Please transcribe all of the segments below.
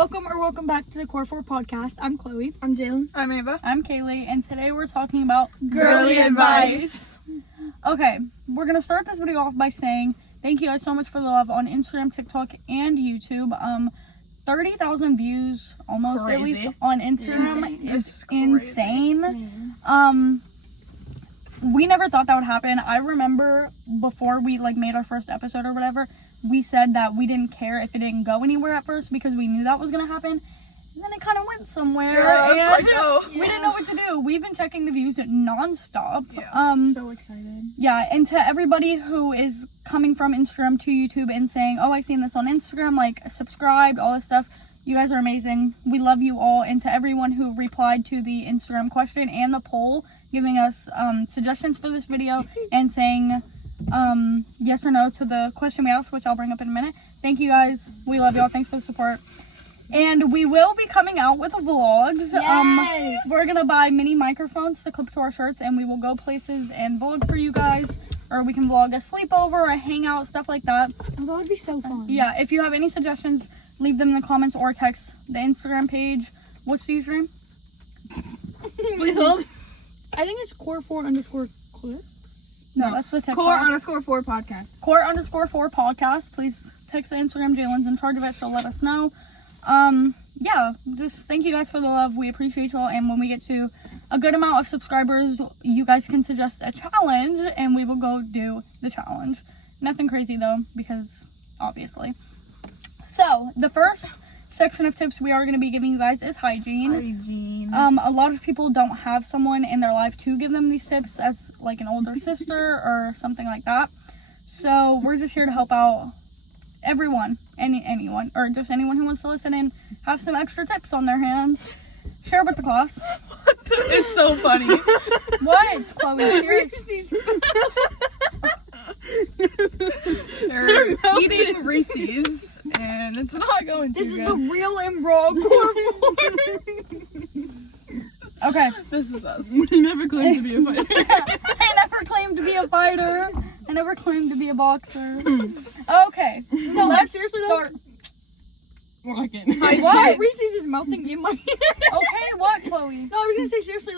Welcome back to the Core 4 podcast. I'm Chloe. I'm Jalen. I'm Ava. I'm Kaylee, and today we're talking about girly advice. Okay, we're gonna start this video off by saying thank you guys so much for the love on Instagram, TikTok, and YouTube. 30,000 views almost Crazy. at least on Instagram is insane. We never thought that would happen. I remember before we made our first episode or whatever, we said that we didn't care if it didn't go anywhere at first because we knew that was gonna happen. And then it kind of went somewhere. Yeah, We didn't know what to do. We've been checking the views nonstop. Yeah. So excited. Yeah, and to everybody who is coming from Instagram to YouTube and saying, oh, I seen this on Instagram, subscribed, all this stuff. You guys are amazing. We love you all. And to everyone who replied to the Instagram question and the poll, giving us suggestions for this video and saying yes or no to the question we asked, which I'll bring up in a minute. Thank you guys. We love y'all. Thanks for the support. And we will be coming out with vlogs. Yes. We're gonna buy mini microphones to clip to our shirts, and we will go places and vlog for you guys. Or we can vlog a sleepover, a hangout, stuff like that. Oh, that would be so fun. Yeah, if you have any suggestions, leave them in the comments or text the Instagram page. What's the username? Please hold. I think it's core4_clip. No, that's the TikTok. Core_4 podcast. Core_4 podcast. Please text the Instagram. Jalen's in charge of it. She'll let us know. Yeah, just thank you guys for the love. We appreciate y'all. And when we get to a good amount of subscribers, you guys can suggest a challenge and we will go do the challenge. Nothing crazy though, because obviously. So the first section of tips we are going to be giving you guys is hygiene. A lot of people don't have someone in their life to give them these tips, as like an older sister or something like that. So we're just here to help out everyone, anyone, or just anyone who wants to listen and have some extra tips on their hands. Share with the class. It's so funny. What, Chloe? They're eating Reese's, and it's not going too This good. is the real and raw Core 4. Okay. This is us. We never claimed to be a fighter. I never claimed to be a fighter. I never claimed to be a boxer. Okay. No, let's seriously start. Why? Reese's is melting in my hand. Okay, what, Chloe? No, I was gonna say seriously,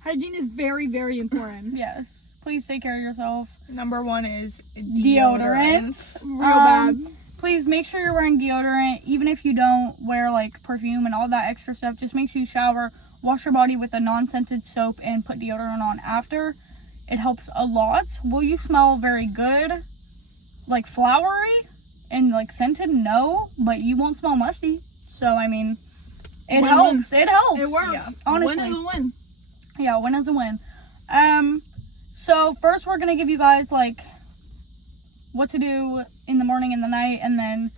hygiene is very, very important. Yes. Please take care of yourself. Number one is Deodorant. Real bad. Please make sure you're wearing deodorant, even if you don't wear perfume and all that extra stuff. Just make sure you shower, wash your body with a non-scented soap, and put deodorant on after. It helps a lot. Will you smell very good, flowery and scented? No, but you won't smell musty. So I mean, it helps. It helps. It works. Yeah, honestly. Win is a win. Yeah, win is a win. So first we're gonna give you guys what to do in the morning and the night, and then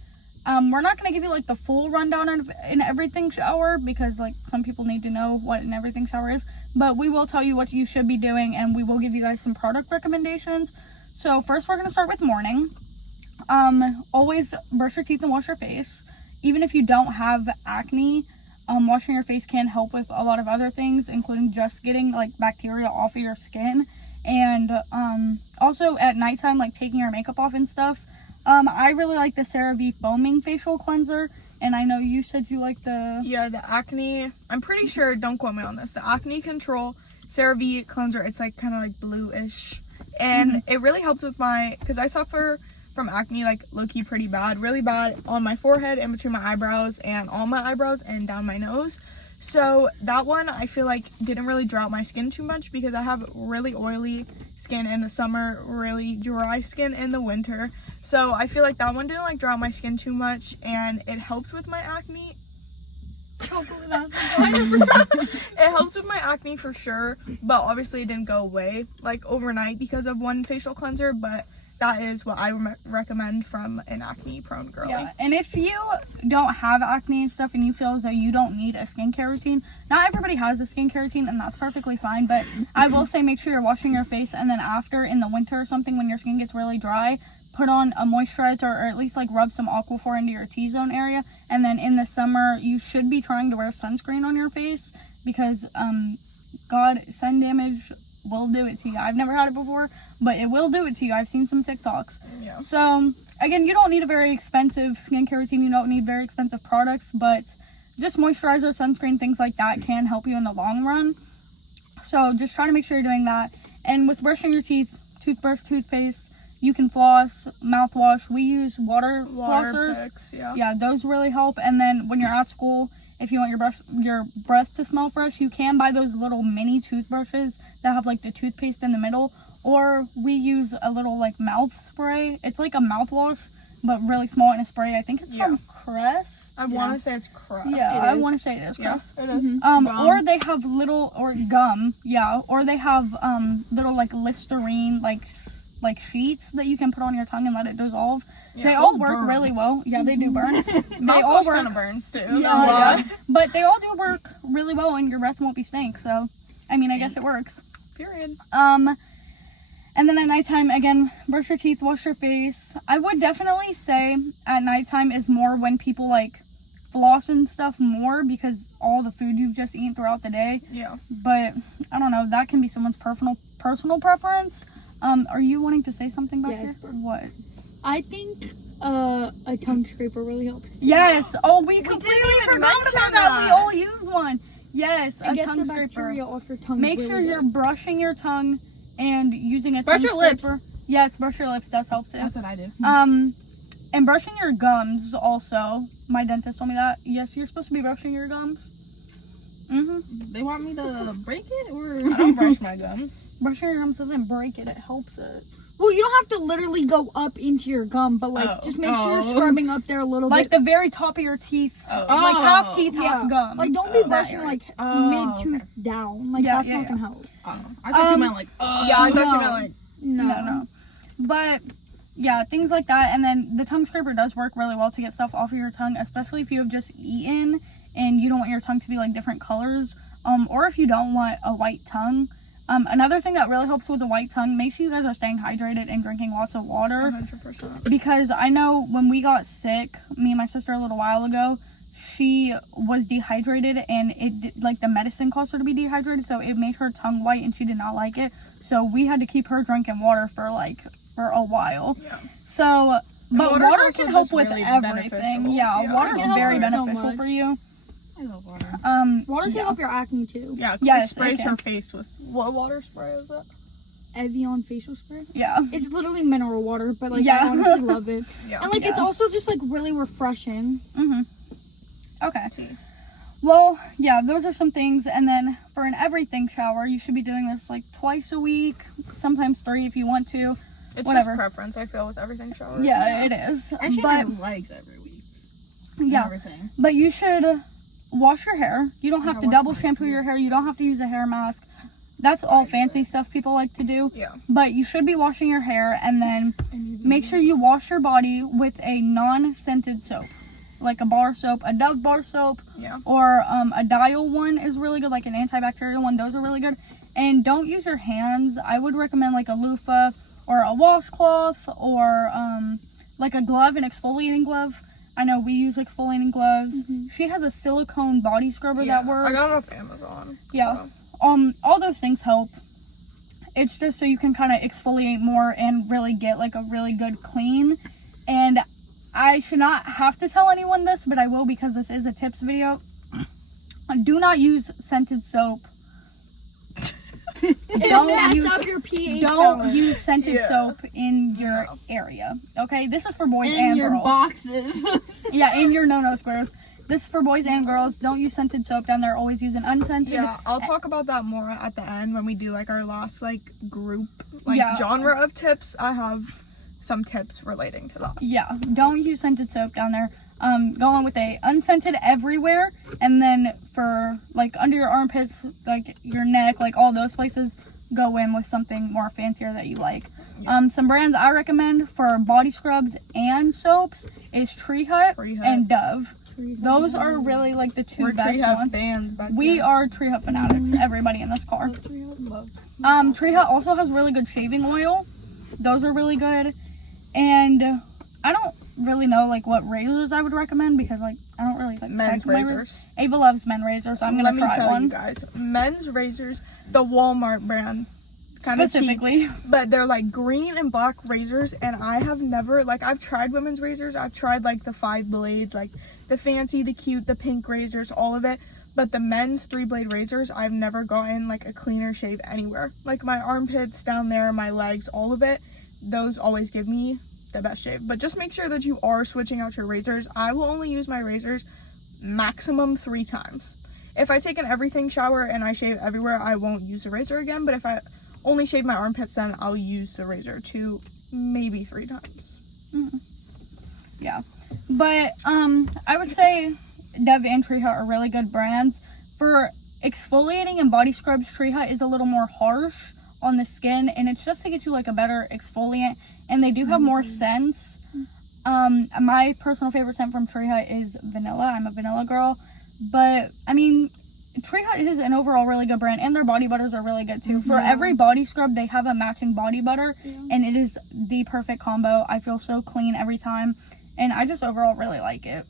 we're not gonna give you the full rundown of an everything shower because some people need to know what an everything shower is, but we will tell you what you should be doing, and we will give you guys some product recommendations. So first we're gonna start with morning. Always brush your teeth and wash your face. Even if you don't have acne, washing your face can help with a lot of other things, including just getting bacteria off of your skin. And also at nighttime, taking your makeup off and stuff. I really like the CeraVe foaming facial cleanser, and I know you said you like the... Yeah, the acne, I'm pretty sure, don't quote me on this, the acne control CeraVe cleanser, it's kind of bluish, and it really helps with because I suffer from acne low-key pretty bad, really bad on my forehead, in between my eyebrows, and on my eyebrows, and down my nose. So that one I feel didn't really dry out my skin too much because I have really oily skin in the summer, really dry skin in the winter. So I feel that one didn't dry out my skin too much, and it helps with my acne. It helps with my acne for sure, but obviously it didn't go away overnight because of one facial cleanser, but that is what I recommend from an acne-prone girly. Yeah, and if you don't have acne and stuff and you feel as though you don't need a skincare routine, not everybody has a skincare routine, and that's perfectly fine, but I will say make sure you're washing your face, and then after, in the winter or something, when your skin gets really dry, put on a moisturizer, or at least rub some Aquaphor into your T-zone area. And then in the summer, you should be trying to wear sunscreen on your face because sun damage will do it to you. I've never had it before, but it will do it to you. I've seen some TikToks. Yeah. So again, you don't need a very expensive skincare routine. You don't need very expensive products, but just moisturizer, sunscreen, things like that can help you in the long run. So just try to make sure you're doing that. And with brushing your teeth, toothbrush, toothpaste, you can floss, mouthwash. We use water flossers. Picks, yeah. Yeah, those really help. And then when you're at school, if you want your breath to smell fresh, you can buy those little mini toothbrushes that have like the toothpaste in the middle. Or we use a little like mouth spray. It's like a mouthwash, but really small in a spray. I think it's from Crest. I want to say it's Crest. Yeah, I want to say it is Crest. Yeah, it is. Or they have little, or gum, yeah, or they have little like Listerine like sheets that you can put on your tongue and let it dissolve. Yeah, they all those work burn. really well. Yeah, they do burn. They Mouthwash all work. kind of burns too. Yeah, but they all do work really well, and your breath won't be stank. So, I mean, I guess it works. Period. And then at nighttime, again, brush your teeth, wash your face. I would definitely say at nighttime is more when people like floss and stuff more because all the food you've just eaten throughout the day. Yeah. But I don't know, that can be someone's personal preference. Are you wanting to say something back here? What? I think a tongue scraper really helps. Yes. Oh, we completely even forgot mention about that. We that. all use one. Yes, It a gets tongue the scraper. bacteria off your tongue. Make really sure you're good. brushing your tongue and using a Brush tongue your lips. scraper. Yes, brush your lips does help too. That's what I do. And brushing your gums also. My dentist told me that. Yes, you're supposed to be brushing your gums. They want me to break it or I don't brush my gums. Brushing your gums doesn't break it, it helps it. Well, you don't have to literally go up into your gum, but like just make sure you're scrubbing up there a little Like bit. the very top of your teeth. Oh. Like half teeth, half Yeah. gum. Like don't be Oh, brushing that like Oh, mid tooth down. Like Yeah, that's yeah, not yeah. gonna help. I thought you meant like Yeah, I thought you No. meant like. No. But yeah, things like that. And then the tongue scraper does work really well to get stuff off of your tongue, especially if you have just eaten and you don't want your tongue to be like different colors. Or if you don't want a white tongue. Another thing that really helps with a white tongue, make sure you guys are staying hydrated and drinking lots of water. 100%. Because I know when we got sick, me and my sister a little while ago, she was dehydrated and like the medicine caused her to be dehydrated, so it made her tongue white and she did not like it. So we had to keep her drinking water for a while. Yeah. So, but Water's water also can help just with really everything. beneficial. Yeah, Yeah, water's it can very help so beneficial much. for you. I love water. Water can yeah. help your acne too. Yeah, Chloe Yes, it sprays can. her face with what water spray is it? Evian facial spray. Yeah. It's literally mineral water, but like Yeah. I honestly love it. Yeah. And like it's also just like really refreshing. Okay. Tea. Well, yeah, those are some things. And then for an everything shower, you should be doing this like twice a week, sometimes 3 if you want to. It's Whatever. just preference, I feel, with everything showers. Yeah, it is. I shave But my legs every week. And yeah, everything. but you should wash your hair. You don't have to wash double my shampoo hair. your hair. You don't have to use a hair mask. That's all fancy stuff people like to do. Yeah. But you should be washing your hair, and then make sure you wash your body with a non-scented soap. Like a bar soap, a Dove bar soap, Yeah. or a Dial one is really good, like an antibacterial one. Those are really good. And don't use your hands. I would recommend like a loofah or a washcloth or like a glove, an exfoliating glove. I know we use exfoliating gloves. She has a silicone body scrubber that works. I got it off Amazon. Yeah. So. All those things help. It's just so you can kind of exfoliate more and really get like a really good clean. And I should not have to tell anyone this, but I will because this is a tips video. Do not use scented soap. It'll mess up your pH Don't balance. use scented Yeah. soap in your area. Okay, this is for boys In and your girls. boxes. Yeah, in your no squares. This is for boys and girls. Don't use scented soap down there. Always use an unscented. Yeah, I'll talk about that more at the end when we do like our last like group Yeah. genre of tips. I have some tips relating to that. Yeah, don't use scented soap down there. Go in with a unscented everywhere, and then for like under your armpits, like your neck, like all those places, go in with something more fancier that you like. Yeah. Some brands I recommend for body scrubs and soaps is Tree Hut, Tree Hut. and Dove. Those are really like the 2 We're best Tree Hut ones. fans back We here. are Tree Hut fanatics. Everybody in this car. Love. Tree Hut also has really good shaving oil. Those are really good. And I don't really know like what razors I would recommend because like I don't really like Men's check my razors. Ava loves men razors, so I'm Let gonna me try tell one. you guys, men's razors, the Walmart brand, kind of cheap. Specifically. But they're like green and black razors, and I have never, like, I've tried women's razors. I've tried like the 5 blades, like the fancy, the cute, the pink razors, all of it. But the men's 3-blade razors, I've never gotten like a cleaner shave anywhere. Like my armpits down there, my legs, all of it, those always give me the best shave. But just make sure that you are switching out your razors. I will only use my razors maximum 3 times. If I take an everything shower and I shave everywhere, I won't use the razor again. But if I only shave my armpits, then I'll use the razor 2, maybe 3 times. Yeah, but I would say Dev and Tree Hut are really good brands. For exfoliating and body scrubs, Tree Hut is a little more harsh on the skin, and it's just to get you like a better exfoliant, and they do have more scents. My personal favorite scent from Tree Hut is vanilla. I'm a vanilla girl, but I mean, Tree Hut is an overall really good brand, and their body butters are really good too. For every body scrub, they have a matching body butter, and it is the perfect combo. I feel so clean every time, and I just overall really like it.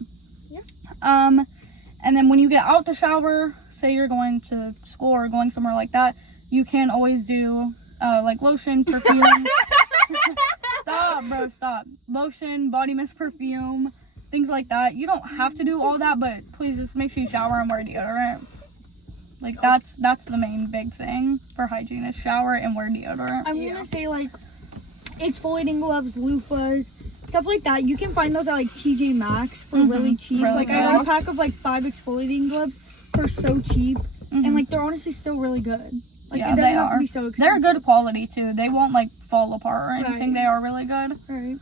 And then when you get out the shower, say you're going to school or going somewhere like that, you can always do like lotion, perfume. Stop, bro, stop. Lotion, body mist, perfume, things like that. You don't have to do all that, but please just make sure you shower and wear deodorant. Like that's the main big thing for hygiene is shower and wear deodorant. I'm gonna say like exfoliating gloves, loofahs, stuff like that. You can find those at like TJ Maxx for really cheap. Really like good. I got a pack of like 5 exfoliating gloves for so cheap, and like they're honestly still really good. Like Yeah, it they doesn't have are. to be so expensive. They're good quality too. They won't like fall apart or anything. Right. They are really good. Right.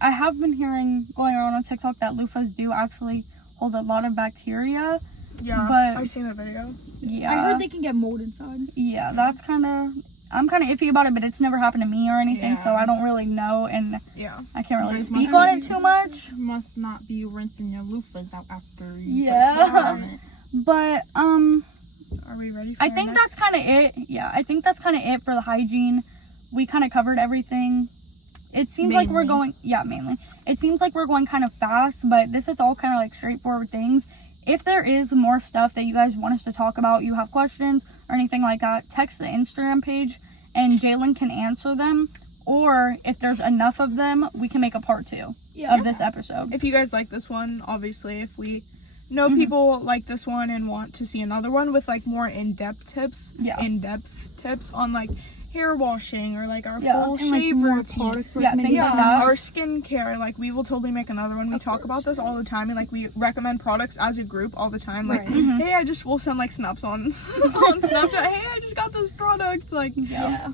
I have been hearing going around on TikTok that loofahs do actually hold a lot of bacteria. Yeah, But- I seen a video. Yeah. I heard they can get mold inside. Yeah, that's I'm kind of iffy about it, but it's never happened to me or anything, so I don't really know, and Yeah. I can't really Guys speak must on it too much. You must not be rinsing your loofahs out after you Yeah. put soap on it. But Are we ready for I our think next? that's kind of it. Yeah, I think that's kind of it for the hygiene. We kind of covered everything. It seems like we're going, mainly. It seems like we're going kind of fast, but this is all kind of like straightforward things. If there is more stuff that you guys want us to talk about, you have questions or anything like that, text the Instagram page and Jalen can answer them. Or if there's enough of them, we can make a part 2 of this episode. If you guys like this one, obviously, if we know people like this one and want to see another one with like more in-depth tips, on like hair washing or like our full And like shave more routine. product Yeah, things recommendations. like that. Our skincare, like we will totally make another one. We talk about this all the time, and like we recommend products as a group all the time. Like, hey, will send like snaps on on Snapchat. Hey, I just got this product. Like,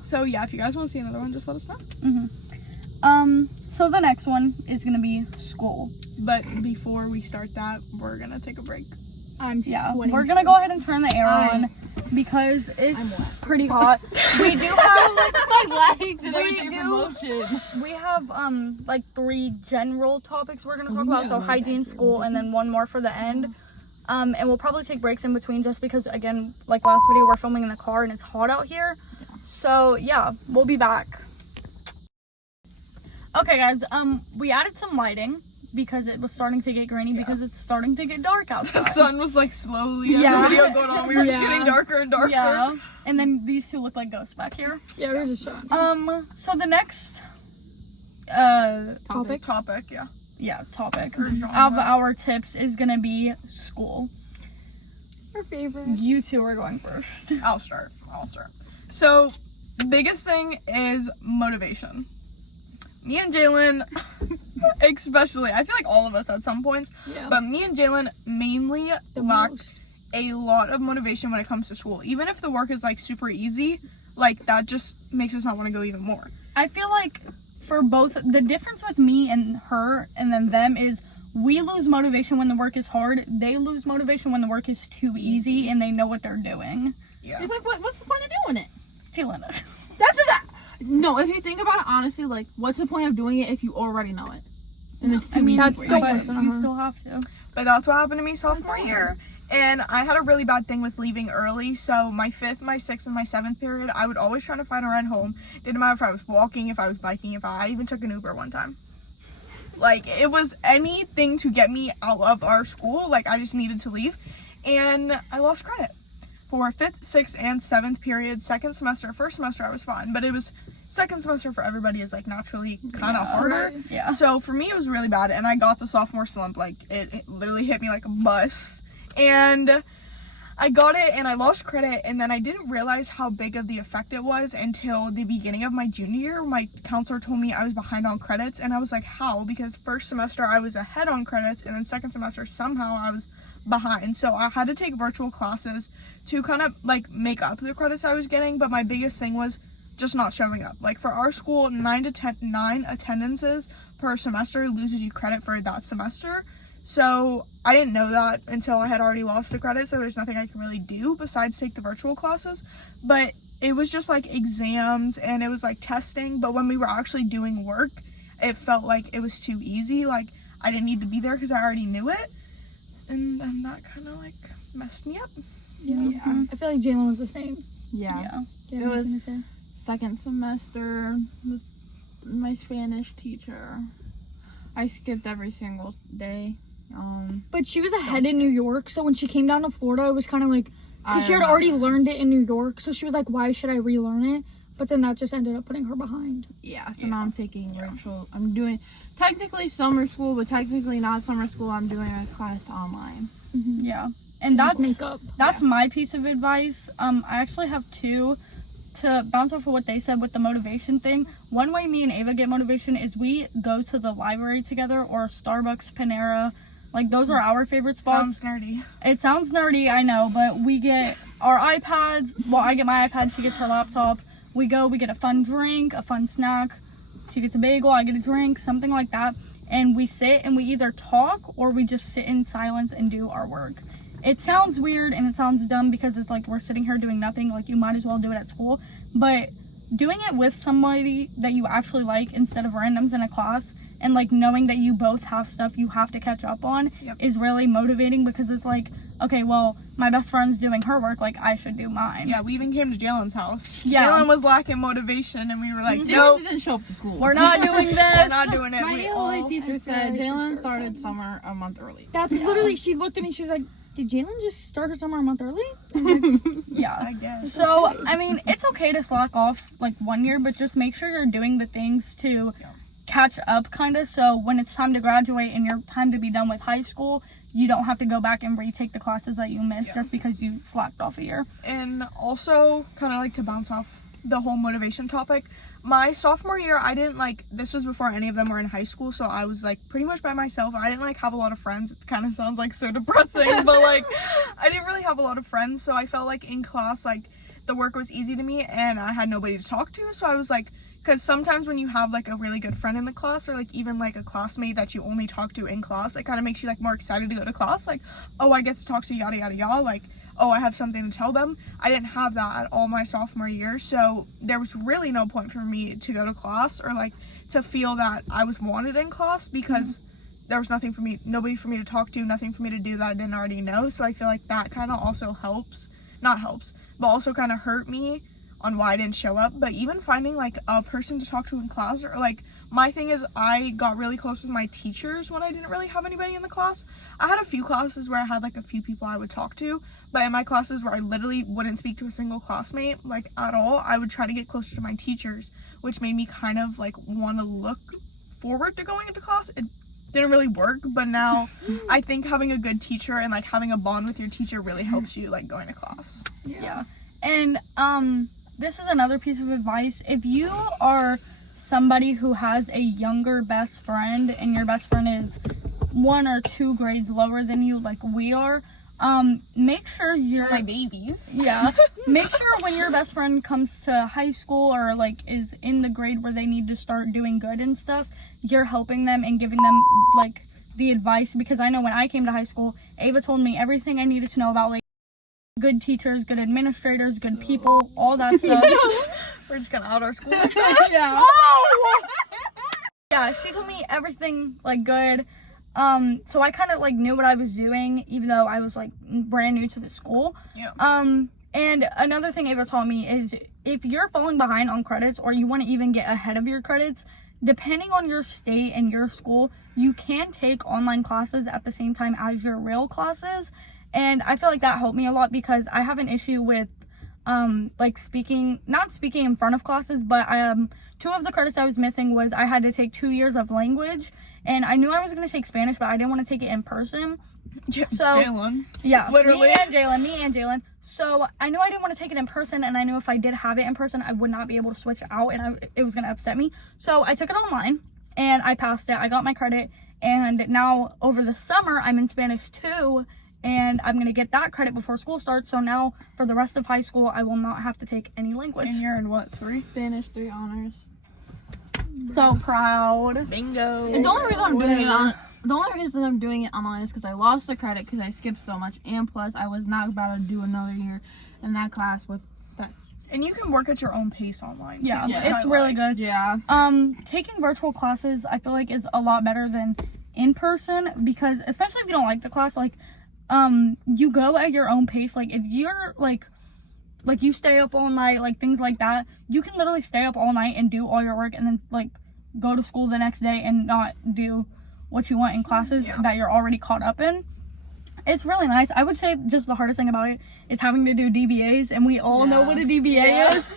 so yeah, if you guys want to see another one, just let us know. So the next one is gonna be school. But before we start that, we're gonna take a break. I'm sweating. We're gonna go ahead and turn the air on because it's pretty hot. We do have My legs and everything from motion. we have like 3 general topics we're gonna talk about. So hygiene, school, and then one more for the end. And we'll probably take breaks in between just because, again, like last video, we're filming in the car and it's hot out here. So yeah, we'll be back. Okay, guys. We added some lighting because it was starting to get grainy because it's starting to get dark outside. The sun was like slowly as the video going on. We were just getting darker and darker. Yeah. And then these 2 look like ghosts back here. Yeah, here's a shot. So the next Topic, yeah. topic Or genre. of our tips is gonna be school. Our favorite. You 2 are going first. I'll start. So, biggest thing is motivation. Me and Jalen, especially, I feel like all of us at some points, but me and Jalen mainly lack a lot of motivation when it comes to school. Even if the work is like super easy, like that just makes us not want to go even more. I feel like for both, the difference with me and her and then them is we lose motivation when the work is hard. They lose motivation when the work is too easy and they know what they're doing. Yeah. It's like, what's the point of doing it? Jalen. No, if you think about it honestly, like, what's the point of doing it if you already know it? And it's too easy that's for you. dope. But you still have to. But that's what happened to me sophomore year. And I had a really bad thing with leaving early. So my 5th, my 6th, and my 7th period, I would always try to find a ride home. Didn't matter if I was walking, if I was biking, I even took an Uber one time. Like, it was anything to get me out of our school. Like, I just needed to leave. And I lost credit. for 5th, 6th, and 7th period. Second semester, first semester I was fine, but it was second semester for everybody is like naturally kind of harder. Yeah. So for me it was really bad, and I got the sophomore slump. Like it literally hit me like a bus, and I got it and I lost credit, and then I didn't realize how big of the effect it was until the beginning of my junior year. My counselor told me I was behind on credits, and I was like, how? Because first semester I was ahead on credits, and then second semester somehow I was behind. So I had to take virtual classes to kind of like make up the credits I was getting, but my biggest thing was just not showing up. Like for our school, 9 attendances per semester loses you credit for that semester. So I didn't know that until I had already lost the credit, so there's nothing I can really do besides take the virtual classes. But it was just like exams and it was like testing, but when we were actually doing work, it felt like it was too easy. Like I didn't need to be there because I already knew it, and then that kind of like messed me up. Yeah. I feel like Jalen was the same. Yeah. Yeah, It was- gonna say. Second semester with my Spanish teacher. I skipped every single day. But she was ahead in New York, so when she came down to Florida, it was kind of like, because she had I- already learned it in New York, so she was like, why should I relearn it? But then that just ended up putting her behind. Yeah, so now I'm taking virtual. I'm doing technically summer school, but technically not summer school. I'm doing a class online. Yeah. And Just that's make up. That's my piece of advice. I actually have two to bounce off of what they said with the motivation thing. One way me and Ava get motivation is we go to the library together, or Starbucks, Panera. Like those are our favorite spots. Sounds nerdy. It sounds nerdy, I know, but we get our iPads. Well, I get my iPad, she gets her laptop. We go, we get a fun drink, a fun snack. She gets a bagel, I get a drink, something like that. And we sit and we either talk or we just sit in silence and do our work. It sounds weird and it sounds dumb because it's like we're sitting here doing nothing. Like you might as well do it at school. But doing it with somebody that you actually like instead of randoms in a class, and like knowing that you both have stuff you have to catch up on is really motivating, because it's like, okay, well, my best friend's doing her work, like I should do mine. Yeah, we even came to Jalen's house. Yeah. Jalen was lacking motivation, and we were like, Jalen nope, didn't show up to school. We're not doing this. we're not doing it. My We ELA all- teacher said she Jalen started started summer a month early. That's literally, she looked at me, she was like, did Jalen just start her summer a month early? Yeah. I guess. So, I mean, it's okay to slack off like 1 year, but just make sure you're doing the things to catch up, kind of. So when it's time to graduate and your time to be done with high school, you don't have to go back and retake the classes that you missed just because you slacked off a year. And also, kind of like to bounce off the whole motivation topic, my sophomore year, I didn't like, this was before any of them were in high school, so I was like pretty much by myself. I didn't like have a lot of friends. It kind of sounds like so depressing, but like I didn't really have a lot of friends, so I felt like in class, like the work was easy to me and I had nobody to talk to. So I was like, because sometimes when you have like a really good friend in the class, or like even like a classmate that you only talk to in class, it kind of makes you like more excited to go to class. Like, oh, I get to talk to yada yada yada, like, oh, I have something to tell them. I didn't have that at all my sophomore year, so there was really no point for me to go to class or like to feel that I was wanted in class, because there was nothing for me, nobody for me to talk to, nothing for me to do that I didn't already know. So I feel like that kind of also but also kind of hurt me on why I didn't show up. But even finding like a person to talk to in class, or like my thing is I got really close with my teachers when I didn't really have anybody in the class. I had a few classes where I had like a few people I would talk to, but in my classes where I literally wouldn't speak to a single classmate like at all, I would try to get closer to my teachers, which made me kind of like want to look forward to going into class. It didn't really work, but now I think having a good teacher and like having a bond with your teacher really helps you like going to class. Yeah. And this is another piece of advice. If you are somebody who has a younger best friend and your best friend is 1 or 2 grades lower than you, like we are, make sure you're My babies. yeah, make sure when your best friend comes to high school or like is in the grade where they need to start doing good and stuff, you're helping them and giving them like the advice. Because I know when I came to high school, Ava told me everything I needed to know about like good teachers, good administrators, good people, all that stuff. We're just gonna out our school like that. Yeah. Yeah, she told me everything like good. So I kind of like knew what I was doing, even though I was like brand new to the school. Yeah. And another thing Ava taught me is if you're falling behind on credits, or you want to even get ahead of your credits, depending on your state and your school, you can take online classes at the same time as your real classes. And I feel like that helped me a lot because I have an issue with like not speaking in front of classes, but two of the credits I was missing was I had to take 2 years of language, and I knew I was going to take Spanish, but I didn't want to take it in person. So Jalen. yeah, Literally. me and Jalen. So I knew I didn't want to take it in person, and I knew if I did have it in person, I would not be able to switch out, and it was going to upset me. So I took it online, and I passed it. I got my credit, and now over the summer, I'm in Spanish 2, and I'm going to get that credit before school starts. So now for the rest of high school, I will not have to take any language. And you're in what, 3? Spanish 3 honors. So proud. Bingo. And the only reason I'm doing it online is because I lost the credit because I skipped so much, and plus I was not about to do another year in that class with that. And you can work at your own pace online. Yeah, too, which it's I really like. good. Yeah. Taking virtual classes, I feel like is a lot better than in person, because especially if you don't like the class, like, you go at your own pace. Like, if you're like you stay up all night, like things like that, you can literally stay up all night and do all your work and then like go to school the next day and not do what you want in classes that you're already caught up in. It's really nice. I would say just the hardest thing about it is having to do DBAs, and we all know what a DBA is.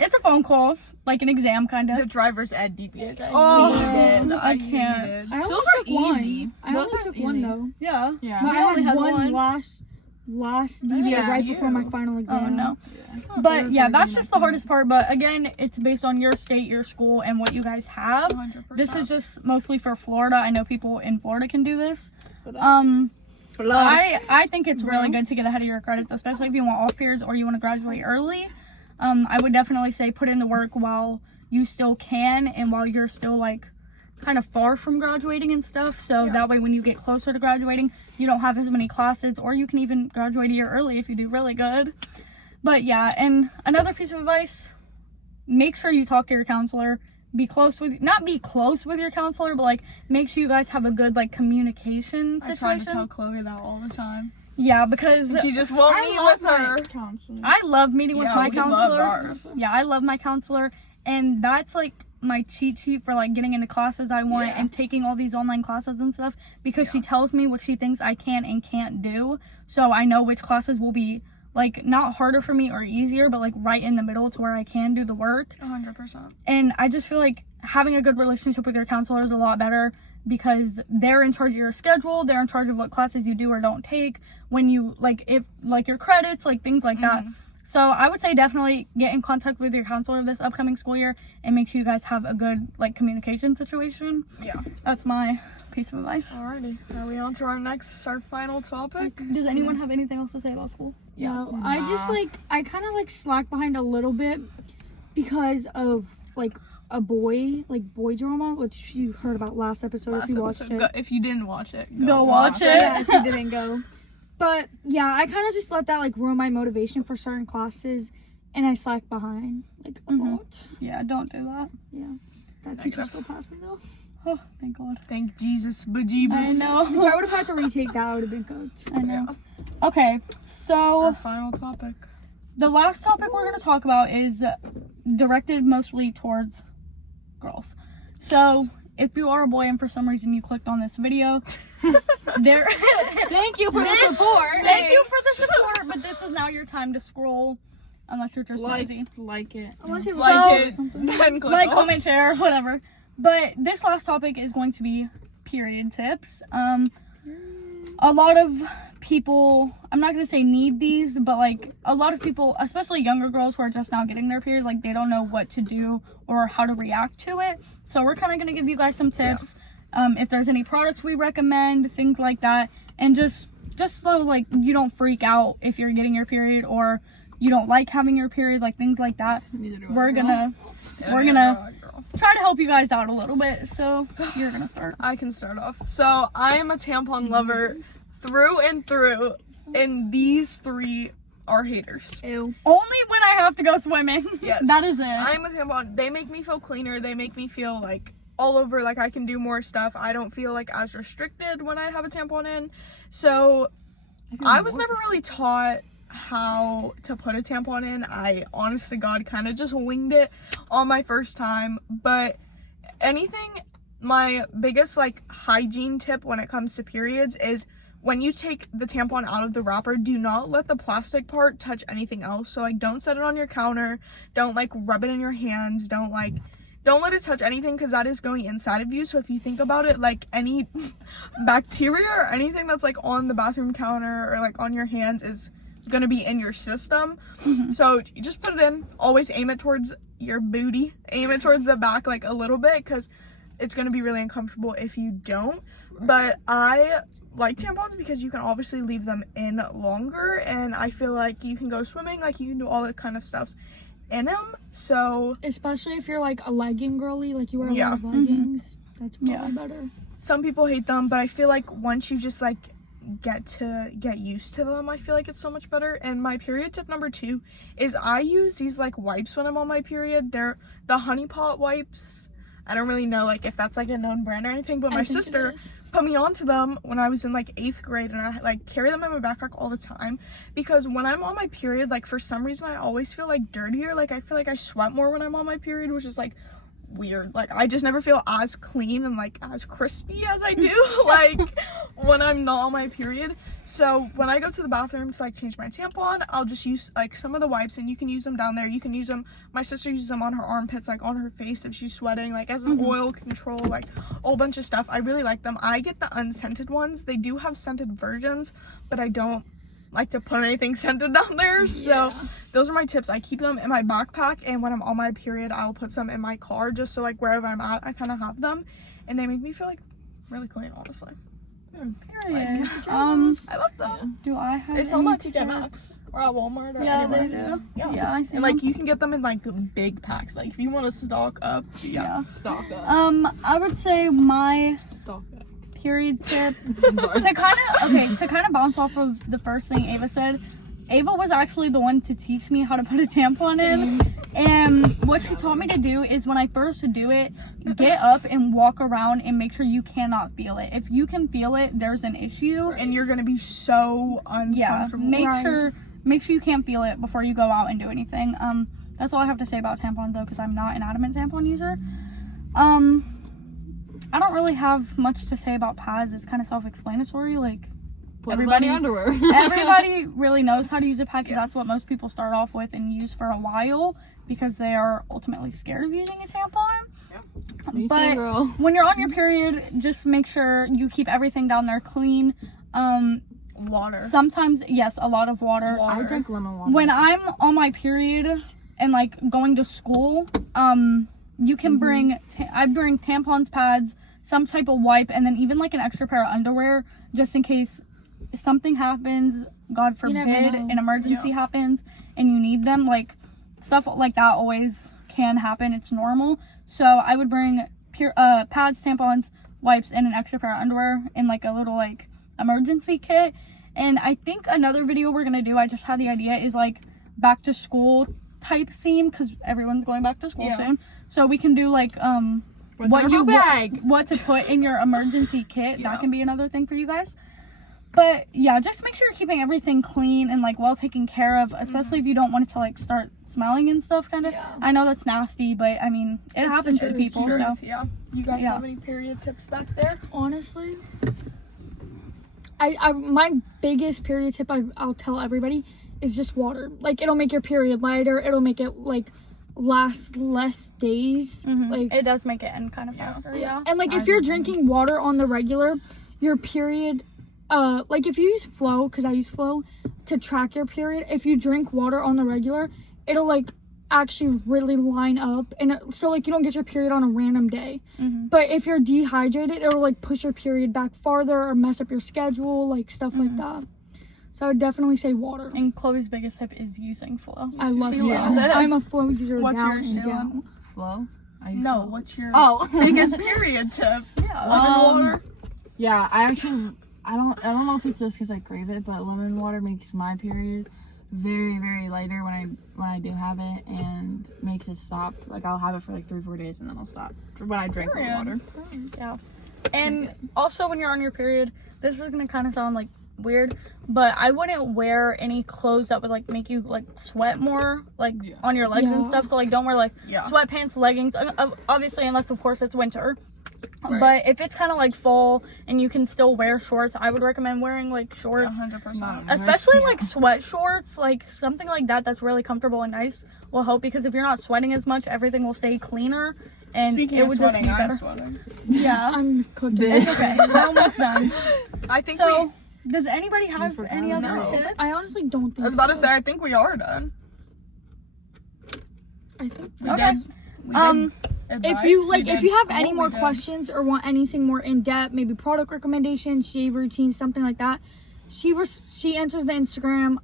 It's a phone call, like an exam kind The of. driver's ed DBAs. I can't. I only Those took are one. easy. I Those only are took one easy. though. Yeah. Yeah. But I only had had one one. last DBA Yeah. right before my final exam. Oh no. Yeah. But yeah, that's just the hardest part. But again, it's based on your state, your school, and what you guys have. 100%. This is just mostly for Florida. I know people in Florida can do this. I think it's really good to get ahead of your credits, especially if you want off periods or you want to graduate early. I would definitely say put in the work while you still can and while you're still like kind of far from graduating and stuff. So that way when you get closer to graduating, you don't have as many classes, or you can even graduate a year early if you do really good. But yeah, and another piece of advice, make sure you talk to your counselor. Not be close with your counselor, but like make sure you guys have a good like communication situation. I try to tell Chloe that all the time. Yeah, because She just won't I meet love with her. my counselor. I love meeting with my we love counselor. ours. Yeah, I love my counselor, and that's like my cheat sheet for like getting into classes I want and taking all these online classes and stuff, because she tells me what she thinks I can and can't do, so I know which classes will be like not harder for me or easier, but like right in the middle to where I can do the work. 100%. And I just feel like having a good relationship with your counselor is a lot better, because they're in charge of your schedule, they're in charge of what classes you do or don't take, when you like if like your credits, like things like that. So I would say definitely get in contact with your counselor this upcoming school year and make sure you guys have a good like communication situation. Yeah. That's my piece of advice. Alrighty. Are we on to our final topic? Does anyone have anything else to say about school? No, I just I kind of like slack behind a little bit because of like a boy drama, which you heard about last episode if you watched it. If you didn't watch it, Go watch it. Yeah, if you didn't go. But yeah, I kind of just let that like ruin my motivation for certain classes, and I slack behind like a lot. Yeah, don't do that. Yeah, that teacher still passed me though. Oh, thank God. Thank Jesus, bejeebus. I know. If I would have had to retake that, I would have been cooked. I know. Okay, so Our final topic. the last topic we're going to talk about is directed mostly towards girls. So if you are a boy and for some reason you clicked on this video, there. Thank you for the support. Thank you for the support, but this is now your time to scroll, unless you're just nosy. Like it. Unless you Like it, then click Like, off. comment, share, whatever. But this last topic is going to be period tips. A lot of people, I'm not going to say need these, but like a lot of people, especially younger girls who are just now getting their period, like they don't know what to do or how to react to it. So we're kind of going to give you guys some tips. If there's any products we recommend, things like that. And just so like you don't freak out if you're getting your period or you don't like having your period, like things like that. We're gonna try to help you guys out a little bit. So you're gonna start. I can start off. So I am a tampon lover through and through, and these three are haters. Ew. Only when I have to go swimming. Yes. That is it. I'm a tampon. They make me feel cleaner. They make me feel like all over, like I can do more stuff. I don't feel like as restricted when I have a tampon in. So I was never really taught how to put a tampon in. I honest to God kind of just winged it on my first time. But anything, my biggest like hygiene tip when it comes to periods is when you take the tampon out of the wrapper, do not let the plastic part touch anything else. So like, don't set it on your counter, don't like rub it in your hands, don't let it touch anything, because that is going inside of you. So if you think about it, like any bacteria or anything that's like on the bathroom counter or like on your hands is gonna be in your system. So you just put it in, always aim it towards your booty, aim it towards the back like a little bit, because it's gonna be really uncomfortable if you don't. But I like tampons because you can obviously leave them in longer, and I feel like you can go swimming, like you can do all that kind of stuff in them. So especially if you're like a legging girly, like you wear a lot of leggings, that's probably better. Some people hate them, but I feel like once you just like get used to them, I feel like it's so much better. And my period tip number 2 is I use these like wipes when I'm on my period. They're the honey pot wipes. I don't really know like if that's like a known brand or anything, but my sister put me onto them when I was in like 8th grade, and I like carry them in my backpack all the time, because when I'm on my period, like for some reason I always feel like dirtier. Like I feel like I sweat more when I'm on my period, which is like weird. Like I just never feel as clean and like as crispy as I do like when I'm not on my period. So when I go to the bathroom to like change my tampon, I'll just use like some of the wipes, and you can use them down there. You can use them, my sister uses them on her armpits, like on her face if she's sweating, like as an oil control, like a whole bunch of stuff. I really like them. I get the unscented ones. They do have scented versions, but I don't like to put anything scented down there. So those are my tips. I keep them in my backpack, and when I'm on my period, I will put some in my car, just so like wherever I'm at, I kind of have them, and they make me feel like really clean, honestly. Period. I love them. Do I have They sell any them at TJ tips? Maxx or at Walmart or Yeah, anywhere. they do. Yeah. I see And like them. you can get them in like big packs. Like if you want to stock up, Yeah. Stock up. I would say my Stock up. period tip to kind of bounce off of the first thing Ava said. Ava was actually the one to teach me how to put a tampon in, and what she taught me to do is when I first do it, get up and walk around and make sure you cannot feel it. If you can feel it, there's an issue, and you're gonna be so uncomfortable. make sure you can't feel it before you go out and do anything. That's all I have to say about tampons though, because I'm not an adamant tampon user. I don't really have much to say about pads. It's kind of self-explanatory. Like Everybody underwear. everybody really knows how to use a pad, because that's what most people start off with and use for a while, because they are ultimately scared of using a tampon. Me But too, girl. when you're on your period, just make sure you keep everything down there clean. Water. Sometimes, yes, a lot of water. I drink lemon water. When I'm on my period and like going to school, you can bring I bring tampons, pads, some type of wipe, and then even like an extra pair of underwear, just in case something happens, God forbid, an emergency happens and you need them. Like stuff like that always can happen. It's normal. So I would bring pads, tampons, wipes, and an extra pair of underwear in like a little like emergency kit. And I think another video we're gonna do, I just had the idea, is like back to school type theme, because everyone's going back to school soon. So we can do like what to put in your emergency kit. That can be another thing for you guys. But yeah, just make sure you're keeping everything clean and like well taken care of, especially if you don't want it to like start smelling and stuff, kind of. I know that's nasty, but I mean, it happens to people. Truth, So yeah. You guys have any period tips back there? Honestly, I my biggest period tip I'll tell everybody is just water. Like it'll make your period lighter. It'll make it like last less days. Like it does make it end kind of faster. Yeah. And like if you're drinking water on the regular, your period, like if you use Flow, because I use Flow to track your period, if you drink water on the regular, it'll like actually really line up, and so like you don't get your period on a random day. But if you're dehydrated, it'll like push your period back farther or mess up your schedule, like stuff like that. So I would definitely say water. And Chloe's biggest tip is using Flow. I love Flow. Yeah. I'm a Flow user. What's down yours, and Dylan? down. Flow? No, what's your biggest period tip? Yeah. Lemon water? Yeah, I don't know if it's just because I crave it, but lemon water makes my period very, very lighter when I do have it, and makes it stop. Like I'll have it for like 3-4 days and then I'll stop when I drink the water. Yeah. And also when you're on your period, this is gonna kind of sound like weird, but I wouldn't wear any clothes that would like make you like sweat more, like on your legs and stuff. So like don't wear like sweatpants, leggings, obviously, unless of course it's winter. But if it's kind of like fall and you can still wear shorts, I would recommend wearing like shorts. 100%. Especially like sweat shorts, like something like that that's really comfortable and nice will help, because if you're not sweating as much, everything will stay cleaner and Speaking it of would sweating, just be I'm better. sweating. Yeah, I'm cooking. it's okay. We're almost done. I think So, does anybody have forgot any other No. tips? I honestly don't think I was about to so. say, I think we are done. I think We Okay. did. We Um, did if you advice, like, we if did you have school, any more we did- questions or want anything more in depth, maybe product recommendations, shave routines, something like that, she answers the Instagram.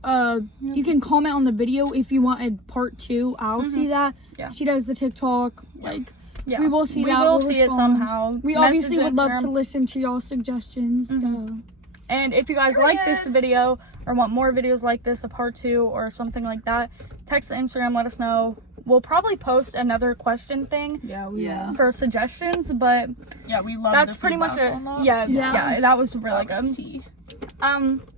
You can comment on the video if you want a part 2. I'll see that. Yeah. She does the TikTok. Like, Yeah. we will see that. We will We'll see it respond. somehow. We obviously Message would love Instagram. to listen to y'all's suggestions. And if you guys like this video or want more videos like this, a part 2 or something like that, text the Instagram, let us know. We'll probably post another question thing Yeah. for suggestions, but Yeah, we love that's the pretty much feedback it. on that. Yeah, that was really That was good. tea.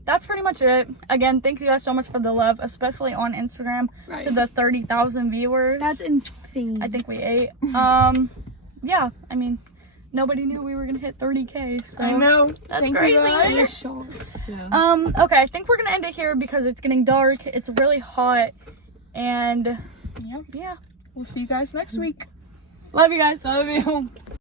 That's pretty much it. Again, thank you guys so much for the love, especially on Instagram to the 30,000 viewers. That's insane. I think we ate. Yeah, I mean, nobody knew we were gonna hit 30K. So I know. that's Thank you, crazy. guys. Okay, I think we're gonna end it here because it's getting dark. It's really hot, and Yep. yeah, We'll see you guys next week. love you guys. Love you.